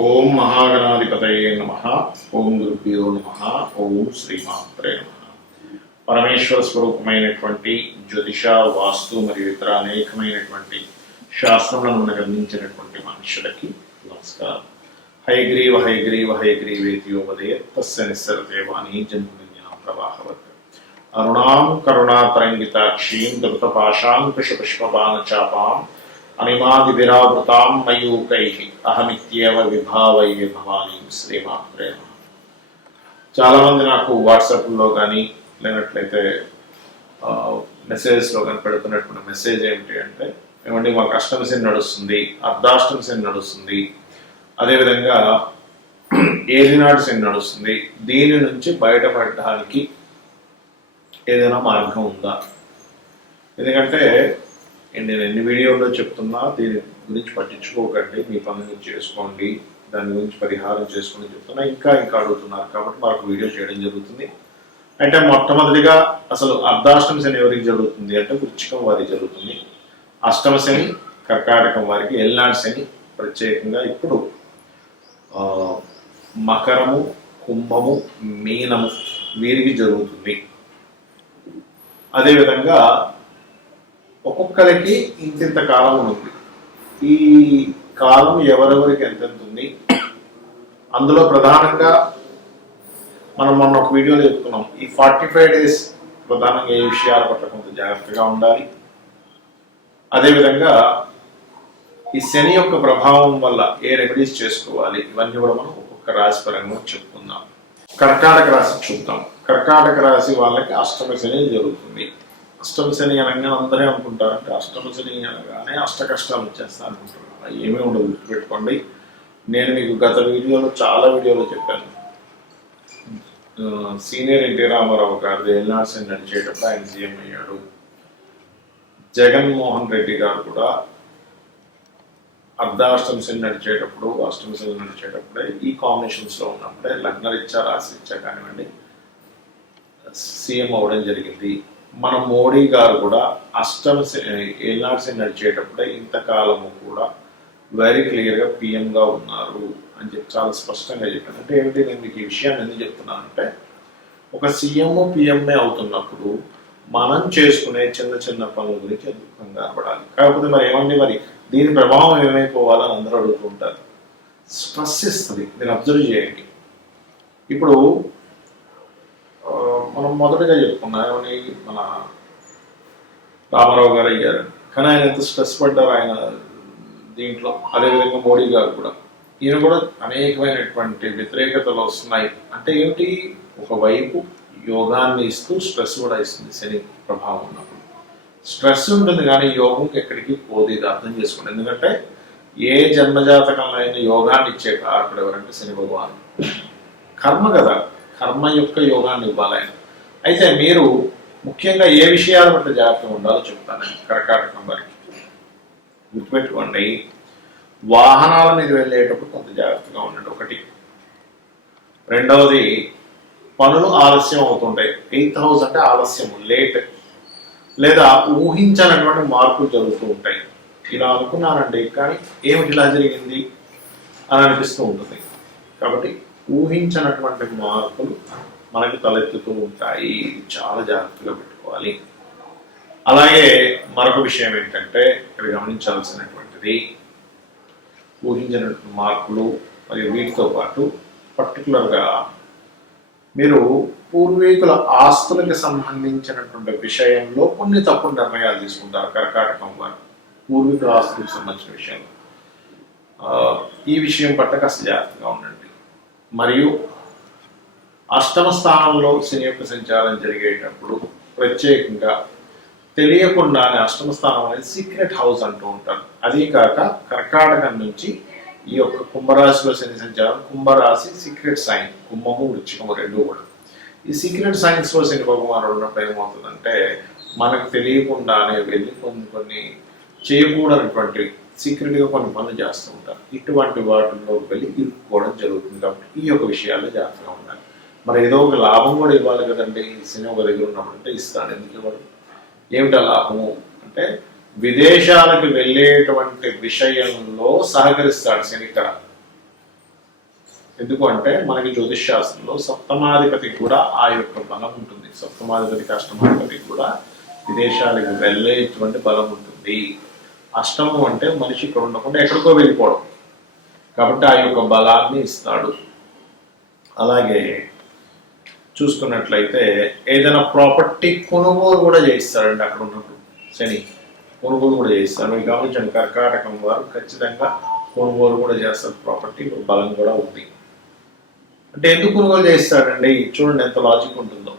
ఓం మహాగణాధిపతయే నమః. ఓం గురుభ్యో నమః. ఓం శ్రీమాత్రే నమః. పరమేశ్వర స్వరూపమైనటువంటి జ్యోతిష, వాస్తు మరియు ఇతర అనేకమైనటువంటి శాస్త్రములను మనకు అందించినటువంటి మనుషులకి నమస్కారం. హయగ్రీవ హయగ్రీవ హయగ్రీవేతియోపదే తస్య నిస్సరతే వాణీ జన్మవిజ్ఞా ప్రవాహవత్. అరుణాం కరుణాతరంగితాక్షీం ధృతపాశాంకుశపుష్పబాణచాపాం అనిమాది విరావృతాం మయూకైః అహమిత్యేవ విభావయే భవానీ శ్రీమాత్రే నమః. చాలామంది నాకు వాట్సాప్లో కానీ లేనట్లయితే మెసేజెస్లో కానీ పెడుతున్నటువంటి మెసేజ్ ఏమిటి అంటే, ఏమండి మాకు అష్టమి శని నడుస్తుంది, అర్ధాష్టమి శని నడుస్తుంది, అదేవిధంగా ఏలినాటి శని నడుస్తుంది, దీని నుంచి బయటపడడానికి ఏదైనా మార్గం ఉందా? ఎందుకంటే నేను ఎన్ని వీడియోల్లో చెప్తున్నా దీని గురించి పట్టించుకోకండి, మీ పని మీరు చేసుకోండి, దాని గురించి పరిహారం చేసుకుని చెప్తున్నా. ఇంకా అడుగుతున్నారు కాబట్టి మనకు వీడియో చేయడం జరుగుతుంది. అంటే మొట్టమొదటిగా అసలు అర్ధాష్టమి శని ఎవరికి జరుగుతుంది అంటే వృశ్చికం వారికి జరుగుతుంది. అష్టమ శని కర్కాటకం వారికి, ఏలినాటి శని ప్రత్యేకంగా ఇప్పుడు మకరము, కుంభము, మీనము వీరికి జరుగుతుంది. అదేవిధంగా ఒక్కొక్కరికి ఇంతింత కాలం ఉంది. ఈ కాలం ఎవరెవరికి ఎంతెంత ఉంది, అందులో ప్రధానంగా మనం మొన్న ఒక వీడియోలో చెప్పుకున్నాం. ఈ 45 days ప్రధానంగా ఏ విషయాల పట్ల కొంత జాగ్రత్తగా ఉండాలి. అదేవిధంగా ఈ శని యొక్క ప్రభావం వల్ల ఏ రెమెడీస్ చేసుకోవాలి, ఇవన్నీ కూడా మనం ఒక్కొక్క రాశి పరంగా చెప్పుకుందాం. కర్కాటక రాశి చూద్దాం. కర్కాటక రాశి వాళ్ళకి అష్టమ శని జరుగుతుంది. అష్టమ శని అనగానే అందరే అనుకుంటారంటే అష్టమ శని అనగానే అష్ట కష్టాలు వచ్చేస్తా అనుకుంటారు. ఏమీ ఉండదు, గుర్తుపెట్టుకోండి. నేను మీకు గత వీడియోలో చాలా వీడియోలో చెప్పాను. సీనియర్ ఎన్టీ రామారావు గారు ఏలినాటి శని నడిచేటప్పుడు ఆయన సీఎం అయ్యాడు. జగన్మోహన్ రెడ్డి గారు కూడా అర్ధాష్టమ శని నడిచేటప్పుడు, అష్టమ శని నడిచేటప్పుడే ఈ కాంబినేషన్స్లో ఉన్నప్పుడే లగ్నరీత్యా, రాశిరీత్యా కానివ్వండి సీఎం అవ్వడం జరిగింది. మన మోడీ గారు కూడా అష్టమ ఏలినాటి శని నడిచేటప్పుడే ఇంతకాలము కూడా వెరీ క్లియర్గా పిఎంగా ఉన్నారు అని చెప్పి చాలా స్పష్టంగా చెప్పాను. అంటే ఏమిటి, నేను మీకు ఈ విషయాన్ని ఎందుకు చెప్తున్నానంటే, ఒక సీఎం పిఎంఏ అవుతున్నప్పుడు మనం చేసుకునే చిన్న చిన్న పనుల గురించి ఎందుకు కంగారు పడాలి? కాకపోతే మరి ఏమండి, మరి దీని ప్రభావం ఏమైపోవాలని అందరూ అడుగుతూ ఉంటారు. స్ట్రెస్ ఇస్తుంది, మీరు అబ్జర్వ్ చేయండి. ఇప్పుడు మనం మొదటగా చెప్పుకున్నాం ఏమని, మన రామారావు గారు అయ్యారు, కానీ ఆయన ఎంత స్ట్రెస్ పడ్డారు ఆయన దీంట్లో. అదేవిధంగా మోడీ గారు కూడా, ఈయన కూడా అనేకమైనటువంటి వ్యతిరేకతలు వస్తున్నాయి. అంటే ఏమిటి, ఒకవైపు యోగాన్ని ఇస్తూ స్ట్రెస్ కూడా ఇస్తుంది శని ప్రభావం ఉన్నప్పుడు. స్ట్రెస్ ఉంటుంది కానీ యోగంకి ఎక్కడికి పోదు, ఇది అర్థం చేసుకోండి. ఎందుకంటే ఏ జన్మజాతకంలో అయినా యోగాన్ని ఇచ్చే కారకుడు ఎవరంటే శని భగవాన్. కర్మ కదా, కర్మ యొక్క యోగాన్ని ఇవ్వాలి ఆయన. అయితే మీరు ముఖ్యంగా ఏ విషయాల పట్ల జాగ్రత్తగా ఉండాలో చెప్తాను. కర్కాటకం వారికి గుర్తుపెట్టుకోండి, వాహనాల మీద వెళ్ళేటప్పుడు కొంత జాగ్రత్తగా ఉండండి, ఒకటి. రెండవది, పనులు ఆలస్యం అవుతుంటాయి. 8 hours అంటే ఆలస్యము, లేట్, లేదా ఊహించనటువంటి మార్పులు జరుగుతూ ఉంటాయి. ఇలా అనుకున్నానండి కానీ ఏమిటి ఇలా జరిగింది అని అనిపిస్తూ ఉంటుంది. కాబట్టి ఊహించినటువంటి మార్పులు మనకి తలెత్తుతూ ఉంటాయి, చాలా జాగ్రత్తగా పెట్టుకోవాలి. అలాగే మరొక విషయం ఏంటంటే, ఇక్కడ గమనించాల్సినటువంటిది, ఊహించినటువంటి మార్పులు మరియు వీటితో పాటు పర్టికులర్గా మీరు పూర్వీకుల ఆస్తులకు సంబంధించినటువంటి విషయంలో కొన్ని తప్పుడు నిర్ణయాలు తీసుకుంటారు కర్కాటకం వారు. పూర్వీకుల ఆస్తులకు సంబంధించిన విషయంలో ఈ విషయం పట్ల కాస్త జాగ్రత్తగా ఉండండి. మరియు అష్టమ స్థానంలో శని యొక్క సంచారం జరిగేటప్పుడు ప్రత్యేకంగా తెలియకుండానే అష్టమ స్థానం అనేది సీక్రెట్ హౌస్ అంటూ ఉంటారు. అదీ కాక కర్కాటకం నుంచి ఈ యొక్క కుంభరాశిలో శని సంచారం, కుంభరాశి సీక్రెట్ సైన్, కుంభము వృశ్చికము రెండు కూడా. ఈ సీక్రెట్ సైన్స్లో శని భగవానుడు ఉన్నప్పుడు ఏమవుతుందంటే, మనకు తెలియకుండానే వెళ్ళి కొన్ని చేయకూడనటువంటి సీక్రెట్గా కొన్ని పనులు చేస్తూ ఉంటారు. ఇటువంటి వాటిల్లో వెళ్ళి ఇరుక్కోవడం జరుగుతుంది. కాబట్టి ఈ యొక్క విషయాల్లో జాగ్రత్తగా ఉండాలి. మరి ఏదో ఒక లాభం కూడా ఇవ్వాలి కదండి, శని ఒక దగ్గర ఉన్నప్పుడు అంటే ఇస్తాడు, ఎందుకు ఇవ్వడు? ఏమిటా లాభము అంటే, విదేశాలకు వెళ్ళేటువంటి విషయంలో సహకరిస్తాడు శని ఇక్కడ. ఎందుకు అంటే మనకి జ్యోతిష్ శాస్త్రంలో సప్తమాధిపతి కూడా ఆ యొక్క బలం ఉంటుంది. సప్తమాధిపతికి అష్టమాధిపతికి కూడా విదేశాలకు వెళ్ళేటువంటి బలం ఉంటుంది. అష్టమం అంటే మనిషి ఇక్కడ ఉండకుండా ఎక్కడికో వెళ్ళిపోవడం, కాబట్టి ఆ యొక్క బలాన్ని ఇస్తాడు. అలాగే చూసుకున్నట్లయితే ఏదైనా ప్రాపర్టీ కొనుగోలు కూడా చేయిస్తాడండి. అక్కడ ఉన్నప్పుడు శని కొనుగోలు కూడా చేయిస్తాడు. మీరు గమనించండి, కర్కాటకం వారు ఖచ్చితంగా కొనుగోలు కూడా చేస్తారు. ప్రాపర్టీ బలం కూడా ఉంది. అంటే ఎందుకు కొనుగోలు చేస్తాడండి? చూడండి ఎంత లాజిక్ ఉంటుందో.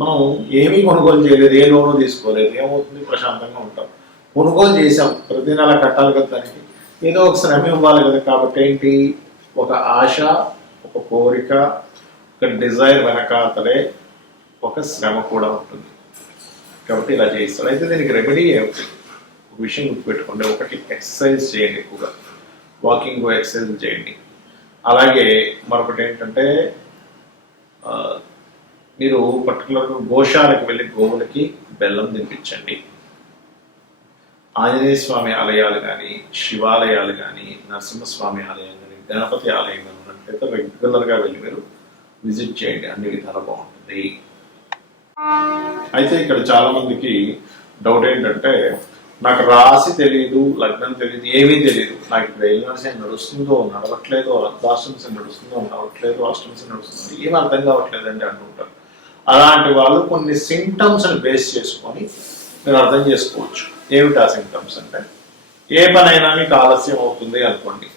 మనం ఏమీ కొనుగోలు చేయలేదు, ఏ లోను తీసుకోలేదు, ఏమవుతుంది? ప్రశాంతంగా ఉంటాం. కొనుగోలు చేసాం, ప్రతి నెల కట్టాలి కదా, దానికి ఏదో ఒక శ్రమ ఇవ్వాలి కదా. కాబట్టి ఏంటి, ఒక ఆశ, ఒక కోరిక, ఒక డిజైర్ వెనకాతలే ఒక శ్రమ కూడా ఉంటుంది. కాబట్టి ఇలా చేయిస్తాడు. అయితే దీనికి రెమెడీ ఏమిటి? ఒక విషయం గుర్తుపెట్టుకోండి. ఒకటి, ఎక్సర్సైజ్ చేయండి, ఎక్కువగా వాకింగ్ ఎక్సర్సైజ్ చేయండి. అలాగే మరొకటి ఏంటంటే మీరు పర్టికులర్గా గోశాలకు వెళ్ళి గోవులకి బెల్లం తినిపించండి. ఆంజనేయ స్వామి ఆలయాలు కానీ, శివాలయాలు కానీ, నరసింహస్వామి ఆలయం కానీ, గణపతి ఆలయం కానీ ఉన్నట్లయితే రెగ్యులర్గా వెళ్ళి మీరు విజిట్ చేయండి. అన్ని విధాలు బాగుంటుంది. అయితే ఇక్కడ చాలా మందికి డౌట్ ఏంటంటే, నాకు రాశి తెలియదు, లగ్నం తెలియదు, ఏమీ తెలియదు, నాకు ఇప్పుడు ఏలినాటి నడుస్తుందో నడవట్లేదో, అర్ధాష్టమి నడుస్తుందో నడవట్లేదో, అష్టమి నడుస్తుందో ఏం అర్థం కావట్లేదండి అంటుంటారు. అలాంటి వాళ్ళు కొన్ని సింటమ్స్ని బేస్ చేసుకొని మీరు అర్థం చేసుకోవచ్చు. ఏమిటి ఆ సింటమ్స్ అంటే, ఏ పనైనా మీకు ఆలస్యం అవుతుంది అనుకోండి.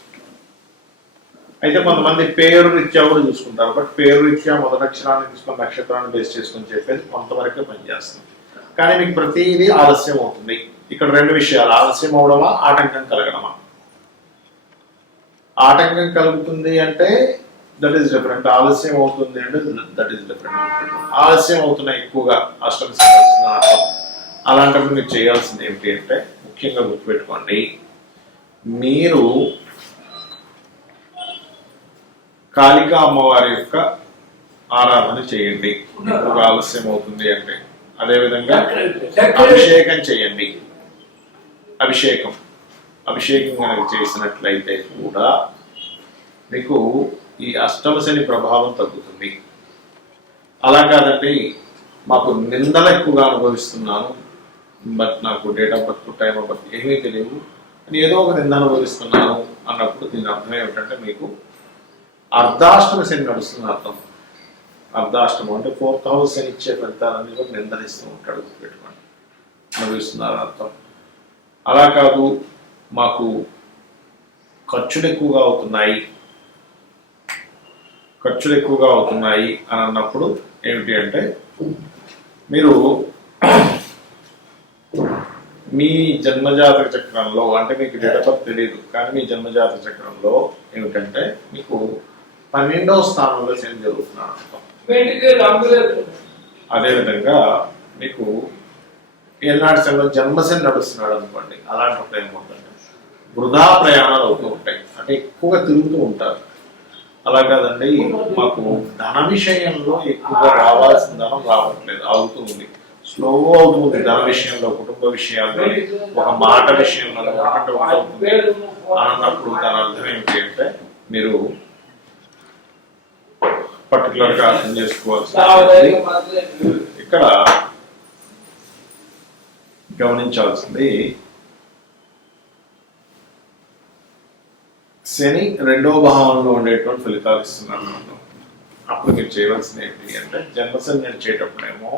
అయితే కొంతమంది పేరు రీత్యా కూడా చూసుకుంటారు. బట్ పేరు రీత్యా మొదటి అక్షరాన్ని తీసుకొని నక్షత్రాన్ని బేస్ చేసుకొని చెప్పేది కొంతవరకే పనిచేస్తుంది. కానీ మీకు ప్రతిదీ ఆలస్యం అవుతుంది. ఇక్కడ రెండు విషయాలు, ఆలస్యం అవడమా, ఆటంకం కలగడమా. ఆటంకం కలుగుతుంది అంటే దట్ ఈస్ డిఫరెంట్, ఆలస్యం అవుతుంది అంటే దట్ ఈస్ డిఫరెంట్. ఆలస్యం అవుతున్నాయి ఎక్కువగా అష్టమి అలాంటప్పుడు మీరు చేయాల్సింది ఏమిటి అంటే, ముఖ్యంగా గుర్తుపెట్టుకోండి, మీరు కాళికా అమ్మవారి యొక్క ఆరాధన చేయండి ఎక్కువగా ఆలస్యం అవుతుంది అంటే. అదేవిధంగా అభిషేకం చేయండి. అభిషేకం కనుక చేసినట్లయితే కూడా మీకు ఈ అష్టమ శని ప్రభావం తగ్గుతుంది. అలా కాదండి, మాకు నిందలు ఎక్కువగా అనుభవిస్తున్నాను, బట్ నాకు date of birth, time of birth ఏమీ తెలియదు అని ఏదో ఒక నింద అనుభవిస్తున్నాను అన్నప్పుడు దీని అర్థం ఏమిటంటే, మీకు అర్ధాష్టమ శని నడుస్తుంది అర్థం. అర్ధాష్టమం అంటే 4th హౌస్ శని ఇచ్చే ఫలితాలన్నీ కూడా నిందనిస్తూ ఉంటాడు, పెట్టుకోండి, అనుభవిస్తున్నారు అర్థం. అలా కాదు, మాకు ఖర్చులు ఎక్కువగా అవుతున్నాయి అని అన్నప్పుడు ఏమిటి అంటే, మీరు మీ జన్మజాతక చక్రంలో, అంటే మీకు డేట్ ఆఫ్ బర్త్ తెలియదు కానీ మీ జన్మజాతక చక్రంలో ఏమిటంటే మీకు 12వ స్థానంలో శని జరుగుతున్నాడు అర్థం. అదేవిధంగా మీకు ఏనాటి శనిలో జన్మశని నడుస్తున్నాడు అనుకోండి. అలాంటప్పుడు ఏమవుతుందంటే వృధా ప్రయాణాలు అవుతూ ఉంటాయి, అంటే ఎక్కువగా తిరుగుతూ ఉంటారు. అలా కాదండి, మాకు ధన విషయంలో ఎక్కువగా రావాల్సిన ధనం రావట్లేదు, ఆగుతూ ఉంది, స్లో అవుతుంది. ధన విషయంలో, కుటుంబ విషయాల్లో, ఒక మాట విషయంలో అన్నప్పుడు దాని అర్థం ఏంటి అంటే, మీరు పర్టికులర్ గా అర్థం చేసుకోవాల్సింది, ఇక్కడ గమనించాల్సింది, శని 2వ భావంలో ఉండేటువంటి ఫలితాలు ఇస్తున్నాను. అప్పుడు మీరు చేయవలసింది ఏంటి అంటే, జన్మశని నడిచేటప్పుడేమో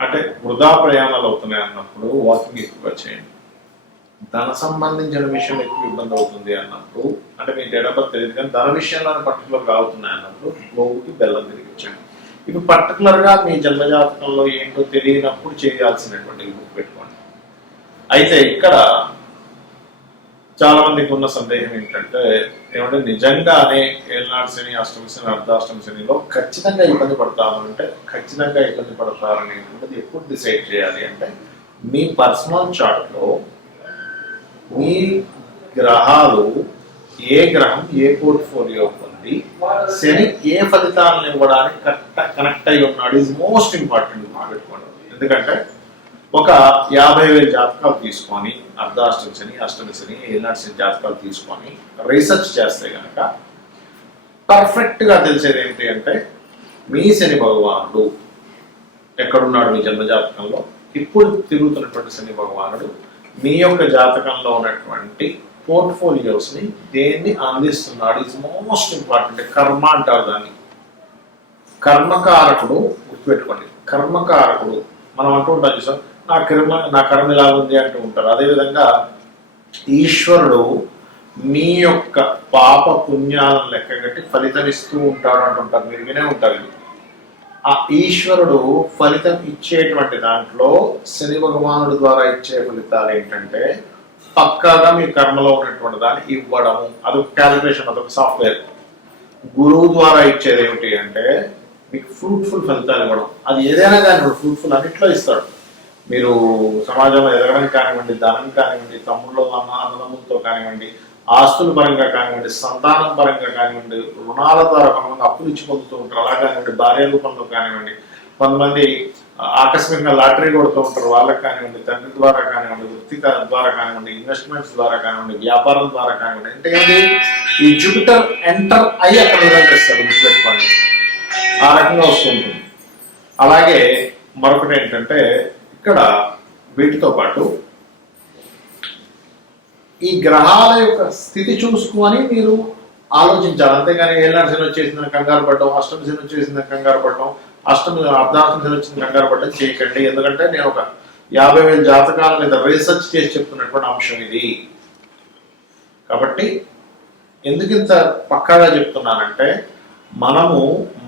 అంటే వృధా ప్రయాణాలు అవుతున్నాయి అన్నప్పుడు వాకింగ్ ఎక్కువగా చేయండి. ధన సంబంధించిన విషయం ఎక్కువ ఇబ్బంది అవుతుంది అన్నప్పుడు, అంటే మీ డేట్ ఆఫ్ బర్త్ తెలియదు కానీ ధన విషయంలో పర్టికులర్గా అవుతున్నాయి అన్నప్పుడు గోవుకి బెల్లం తిరిగించండి. ఇవి పర్టికులర్గా మీ జన్మజాతకంలో ఏంటో తెలియనప్పుడు చేయాల్సినటువంటి గుర్తుపెట్టుకోండి. అయితే ఇక్కడ చాలా మందికి ఉన్న సందేహం ఏంటంటే, ఏమంటే నిజంగానే ఏళ్ళనాటి శని, అష్టమి శని, అర్ధాష్టమి శనిలో ఖచ్చితంగా ఇబ్బంది పడతారు అంటే, ఖచ్చితంగా ఇబ్బంది పడతారు అనేటువంటిది ఎప్పుడు డిసైడ్ చేయాలి అంటే, మీ పర్సనల్ చార్ట్లో మీ గ్రహాలు ఏ గ్రహం ఏ పోర్ట్ఫోలియో ఉంది, శని ఏ ఫలితాలను ఇవ్వడానికి కనెక్ట్ అయి ఉన్నాడు ఈజ్ మోస్ట్ ఇంపార్టెంట్ పెట్టుకోండి. ఎందుకంటే ఒక 50,000 జాతకాలు తీసుకొని, అర్ధాష్టమి శని, అష్టమి శని, ఏనాటి శని జాతకాలు తీసుకొని రీసెర్చ్ చేస్తే కనుక పర్ఫెక్ట్ గా తెలిసేది ఏంటి అంటే మీ శని భగవానుడు ఎక్కడున్నాడు మీ జన్మ జాతకంలో, ఇప్పుడు తిరుగుతున్నటువంటి శని భగవానుడు మీ యొక్క జాతకంలో ఉన్నటువంటి పోర్ట్ఫోలియోస్ ని దేన్ని అందిస్తున్నాడు. It's most important. కర్మ అంటారు దాన్ని. కర్మకారకుడు గుర్తుపెట్టుకోండి. కర్మకారకుడు మనం అంటూ ఉంటాం సార్, నా కర్మ ఇలా ఉంది అంటూ ఉంటారు. అదేవిధంగా ఈశ్వరుడు మీ యొక్క పాప పుణ్యాలను లెక్కగట్టి ఫలితం ఇస్తూ ఉంటాడు అంటుంటారు. మీరు వినే ఉంటారు. ఆ ఈశ్వరుడు ఫలితం ఇచ్చేటువంటి దాంట్లో శని భగవానుడు ద్వారా ఇచ్చే ఫలితాలు ఏంటంటే పక్కాగా మీ కర్మలో ఉన్నటువంటి దాన్ని ఇవ్వడము. అదొక క్యాలిక్యులేషన్, అదొక సాఫ్ట్వేర్. గురువు ద్వారా ఇచ్చేది ఏమిటి అంటే మీకు ఫ్రూట్ఫుల్ ఫలితాలు ఇవ్వడం. అది ఏదైనా కానీ ఫ్రూట్ఫుల్ అన్నిట్లో ఇస్తాడు. మీరు సమాజంలో ఎదగడం కానివ్వండి, ధనం కానివ్వండి, తమ్ముళ్ళు అన్నదమ్ములతో కానివ్వండి, ఆస్తుల పరంగా కానివ్వండి, సంతానం పరంగా కానివ్వండి, రుణాల ద్వారా కొంతమంది అప్పులు ఇచ్చి పొందుతూ ఉంటారు. అలా కానివ్వండి, భార్య రూపంలో కానివ్వండి, కొంతమంది ఆకస్మికంగా లాటరీ కొడుతూ ఉంటారు. వాళ్ళకి కానివ్వండి, తండ్రి ద్వారా కానివ్వండి, వృత్తి ద్వారా కానివ్వండి, ఇన్వెస్ట్మెంట్స్ ద్వారా కానివ్వండి, వ్యాపారం ద్వారా కానివ్వండి. అంటే ఏంటి, ఈ జూపిటర్ ఎంటర్ అయ్యి అక్కడ రిజల్ట్ ఇస్తారు. గుర్తుపెట్టుకోండి, ఆ రకంగా వస్తూ ఉంటుంది. అలాగే మరొకటి ఏంటంటే ఇక్కడ వీటితో పాటు ఈ గ్రహాల యొక్క స్థితి చూసుకొని మీరు ఆలోచించాలి. అంతేగాని ఏళ్ళనాడు శని వచ్చేసిందని కంగారు పడడం, అష్టమి శని వచ్చేసిందని కంగారు పడడం, అర్ధాష్టమి శని వచ్చింది కంగారు పడడం చేయకండి. ఎందుకంటే నేను ఒక 50,000 జాతకాల మీద రీసెర్చ్ చేసి చెప్తున్నటువంటి అంశం ఇది. కాబట్టి ఎందుకు ఇంత పక్కాగా చెప్తున్నానంటే మనము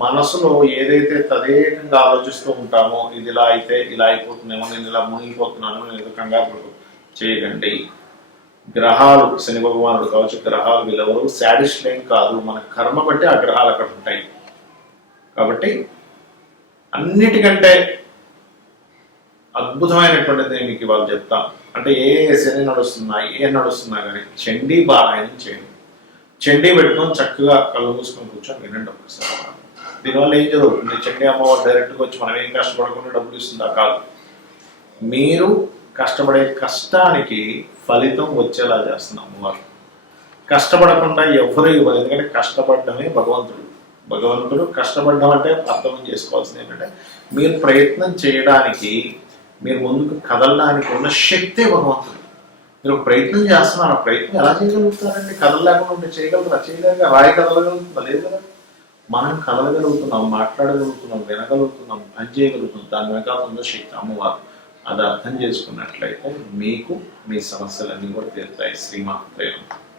మనసులో ఏదైతే తదేకంగా ఆలోచిస్తూ ఉంటామో, ఇది ఇలా అయితే ఇలా అయిపోతుందేమో, నేను ఇలా మునిగిపోతున్నాను, నేను కంగారు చేయకండి. గ్రహాలు, శని భగవానుడు కావచ్చు, గ్రహాలు వీళ్ళెవరు శాడిస్ట్ ఏం కాదు. మన కర్మ బట్టి ఆ గ్రహాలు అక్కడ ఉంటాయి. కాబట్టి అన్నిటికంటే అద్భుతమైనటువంటిది నేను మీకు ఇవాళ చెప్తాను. అంటే ఏ శని నడుస్తున్నా, ఏ నడుస్తున్నా కానీ చండీ పారాయణం చేయండి. చండీ పెట్టుకొని చక్కగా కళ్ళు మూసుకొని కూర్చొని వినండి ఒకసారి. దీనివల్ల ఏం జరుగుతుంది, చండీ అమ్మవారు డైరెక్ట్గా వచ్చి మనం ఏం కష్టపడకుండా డబ్బులు ఇస్తుందా? కాదు. మీరు కష్టపడే కష్టానికి ఫలితం వచ్చేలా చేస్తుంది అమ్మవారు. కష్టపడకుండా ఎవరు ఇవ్వరు. ఎందుకంటే కష్టపడడమే భగవంతుడు కష్టపడడం అంటే అర్థం చేసుకోవాల్సింది ఏంటంటే మీరు ప్రయత్నం చేయడానికి, మీరు ముందుకు కదలడానికి ఉన్న శక్తే భగవంతుడు. మీరు ప్రయత్నం చేస్తున్నారు. ఆ ప్రయత్నం ఎలా చేయగలుగుతారండి? కదలలేకుండా ఉంటే చేయగలరా? రాయి కదలగలుగుతుందా? లేదు కదా. మనం కదలగలుగుతున్నాం, మాట్లాడగలుగుతున్నాం, వినగలుగుతున్నాం, పని చేయగలుగుతున్నాం. దాని వెనకాల ఉన్న శక్తి అమ్మవారు. అది అర్థం చేసుకున్నట్లయితే మీకు మీ సమస్యలన్నీ కూడా తీరుతాయి. శ్రీమాత్రేయం.